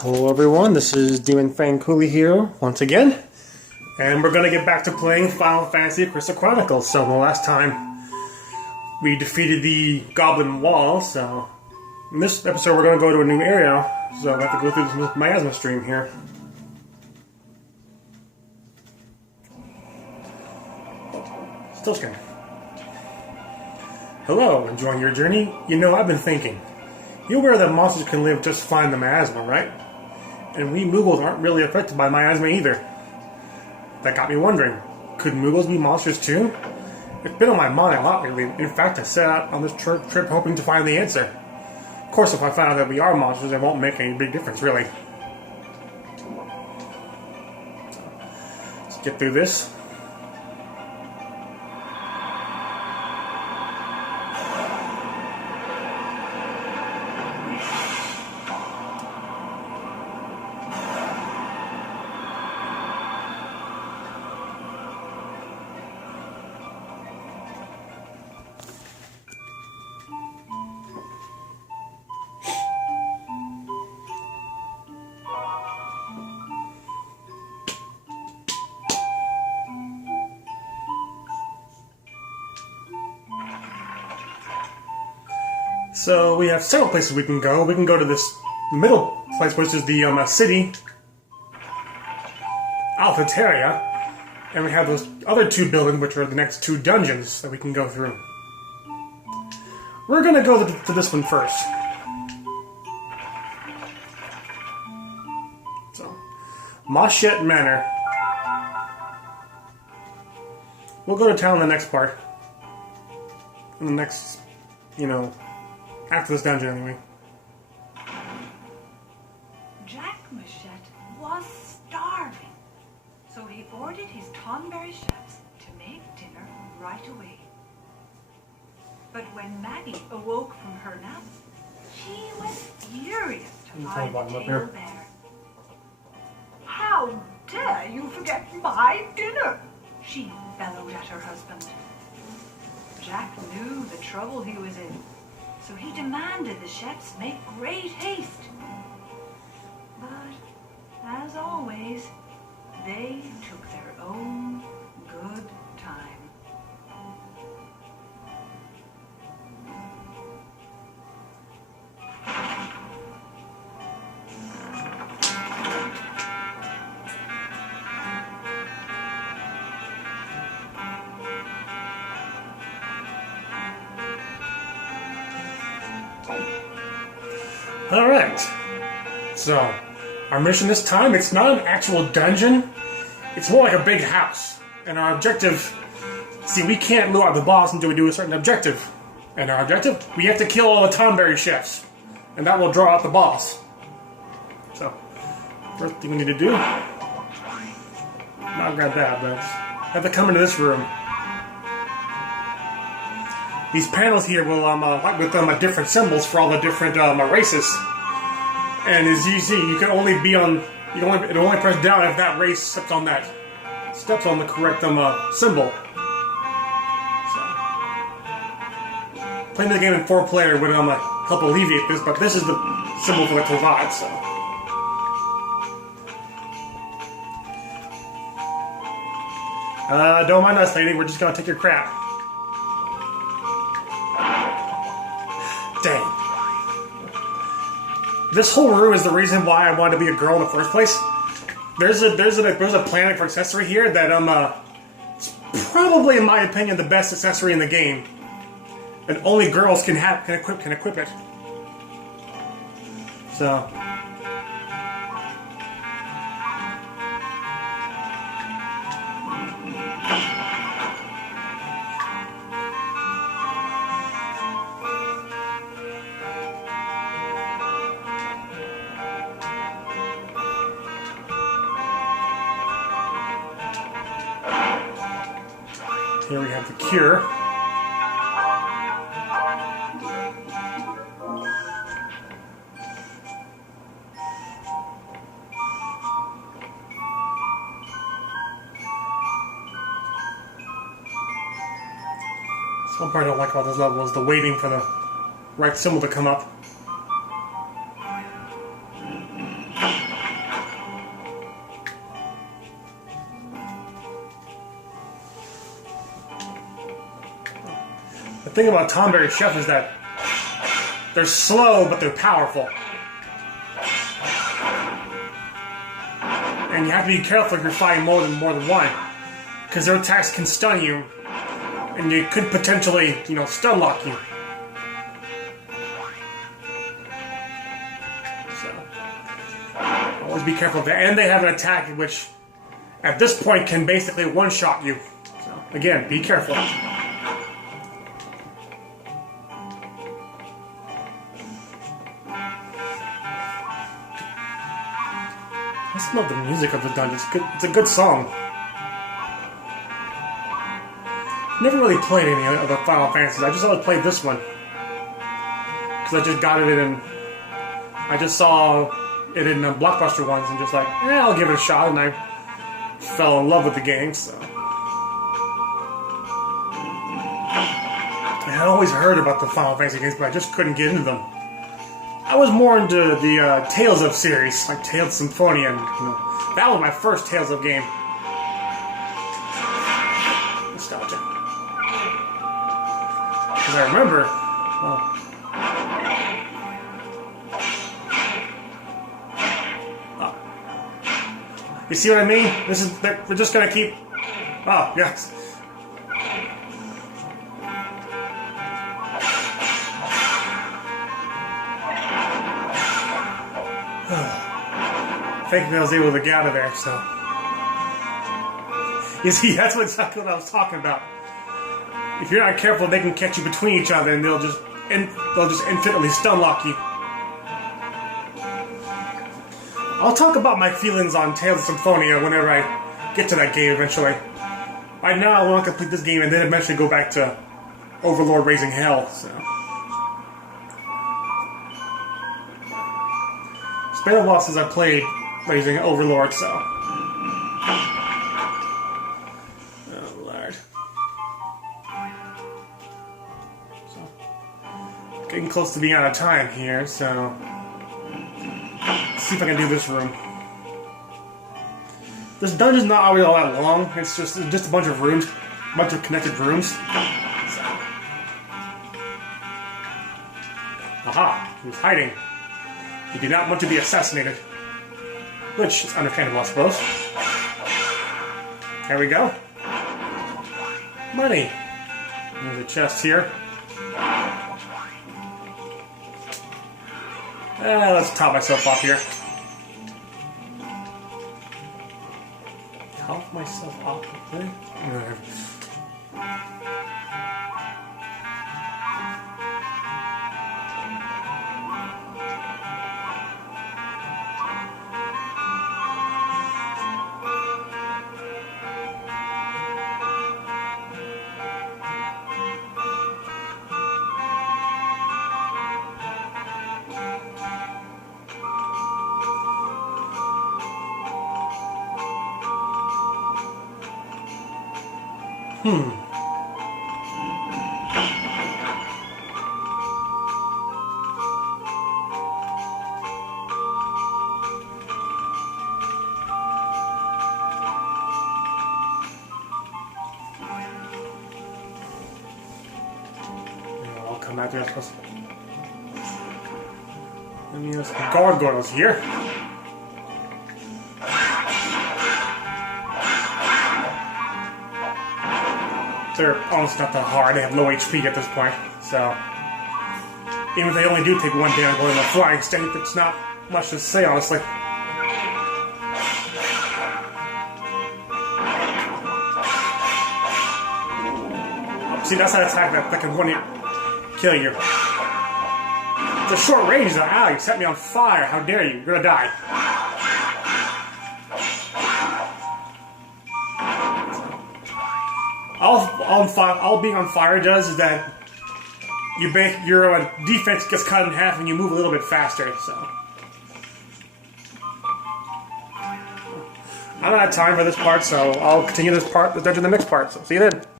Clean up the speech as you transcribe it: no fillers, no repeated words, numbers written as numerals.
Hello everyone, this is Demon Fang Cooley here once again, and we're gonna get back to playing Final Fantasy Crystal Chronicles. So the last time we defeated the Goblin Wall, so in this episode we're gonna go to a new area, so I have to go through this miasma stream here. Still scanning. Hello, enjoying your journey? You know, I've been thinking. You're aware that monsters can live just fine in the miasma, right? And we Moogles aren't really affected by miasma either. That got me wondering, could Moogles be monsters too? It's been on my mind a lot lately. In fact, I set out on this trip hoping to find the answer. Of course, if I find out that we are monsters, it won't make any big difference, really. Let's get through this. So we have several places we can go. We can go to this middle place, which is the city, Alphateria, and we have those other two buildings, which are the next two dungeons that we can go through. We're gonna go to this one first. So, Moshet Manor. We'll go to town in the next part. In the next, after this dungeon, anyway. Jack Machette was starving, so he ordered his Tonberry chefs to make dinner right away. But when Maggie awoke from her nap, she was furious to find the tail bear. "How dare you forget my dinner?" she bellowed at her husband. Jack knew the trouble he was in, so he demanded the chefs make great haste. But, as always, they took their own good time. Alright, so our mission this time, it's not an actual dungeon, it's more like a big house. And our objective, see, we can't lure out the boss until we do a certain objective. And our objective, we have to kill all the Tonberry chefs. And that will draw out the boss. So, first thing we need to do, not grab that, but have to come into this room. These panels here will, with different symbols for all the different races. And as you see, you can only be on, it'll only press down if that race steps on the correct symbol. So, playing the game in 4-player would help alleviate this, but this is the symbol for the provide. So, don't mind us, lady. We're just gonna take your crap. Dang. This whole room is the reason why I wanted to be a girl in the first place. There's a planet for accessory here that it's probably, in my opinion, the best accessory in the game, and only girls can equip it. So. Here we have the cure. One part I don't like about this level is the waiting for the right symbol to come up. thing about Tomberry Chef is that they're slow, but they're powerful. And you have to be careful if you're fighting more than one, because their attacks can stun you, and you could potentially, stun lock you. So, always be careful of that. And they have an attack which, at this point, can basically one-shot you. So, again, be careful. I just love the music of the dungeon. It's a good song. Never really played any of the Final Fantasies. I just always played this one. Because I just got it in... I just saw it in Blockbuster once and just like, I'll give it a shot. And I fell in love with the game, so... I had always heard about the Final Fantasy games, but I just couldn't get into them. I was more into the Tales of series, like Tales of Symphonia, and that was my first Tales of game. Nostalgia. Because I remember, you see what I mean? We're just gonna keep. Oh yes. Thankfully I was able to get out of there, so... You see, that's exactly what I was talking about. If you're not careful, they can catch you between each other and they'll just infinitely stun lock you. I'll talk about my feelings on Tales of Symphonia whenever I get to that game eventually. Right now, I want to complete this game and then eventually go back to Overlord Raising Hell, so... It's been a while since I played Raising Overlord, so... Oh, Lord. So... Getting close to being out of time here, so... Let's see if I can do this room. This dungeon's not really all that long, it's just a bunch of rooms. A bunch of connected rooms. So. Aha! He was hiding. He did not want to be assassinated. Which is understandable, I suppose. There we go. Money. There's a chest here. Let's top myself off here. Top myself off? Really? I'll come back to this. I mean, there's gargoyles here. They're almost not that hard. They have low HP at this point, so even if they only do take one damage going in the flying state, it's not much to say, honestly. See, that's an attack that can kill you. It's a short range, though. Ow, you set me on fire. How dare you? You're gonna die. All being on fire does is that your defense gets cut in half and you move a little bit faster, so. I don't have time for this part, so I'll continue this dungeon in the next part, so see you then.